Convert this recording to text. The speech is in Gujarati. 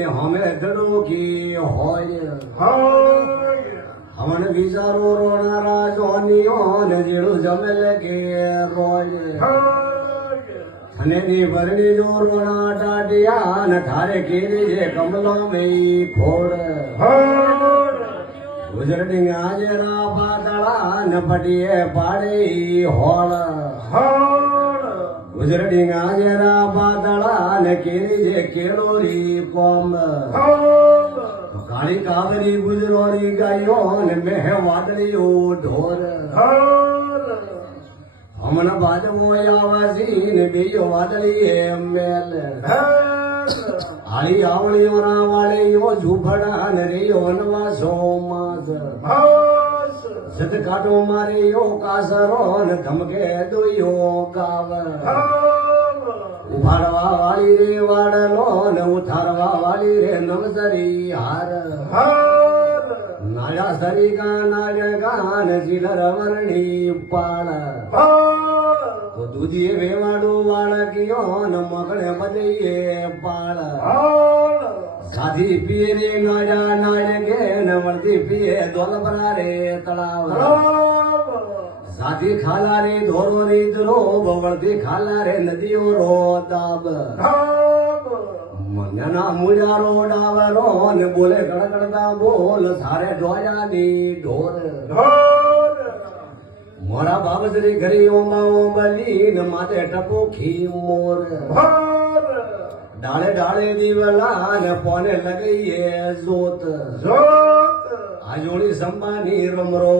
ને હમે ધડોકી હોય હમણ વિચારો રોનારા જોનીઓ ને જીડું જમેલ કે રોય અને ની ભરણી જો રોણા ટાટિયા ને ઠારે કીરી છે કમલો મેઈ ખોડ ગુજરાતી આજરા પાતળા ને પટીએ પાડે હોળ ગુજરાતી આજરા પાતળા ને કેરી છે કેળોરી કોમ કાળી કાવરી ગુજરોરી ગાયો ને મેહ વાદળીઓ ઢોર હમણાં બાજવો આવાસી ને બીજો વાદળી મેલ આળી આવળીઓના વાળીઓ ઝૂંપડા ને રેયો વનવાસો માસ સત કાટો મારીયો કાસરો ને ધમકે દોયો ગાવ ઉભાડવા વાળી રે વાડલો ને ઉથારવા વાળી રે નવસરી હાર નાળા સરી કા નાળ ગાન જીલર વર્ણી પાળ તો દૂધીએ વેવાડું વાળકીયો ને મગણે બદલીએ પાળ સાધી પીએ રે નાળા નાળ ગે ને વળતી પીએ દોલબરા રે તળાવ સાધી ખાલા રે ધોરો રે ધ્રોબ વળતી ખાલા રે નદીઓ રો દાબ મન્યાના મુજારો ડાવરો ને બોલે કડકડતા બોલ સારે ઢોયાની ઢોર મોરા બાબજરી ઘરી ઓમાઓ બલી ને માથે ટપોખી મોર ડાળે ડાળે દીવલા ને પોને લગીએ જોત આજોળી સંબાની રમરો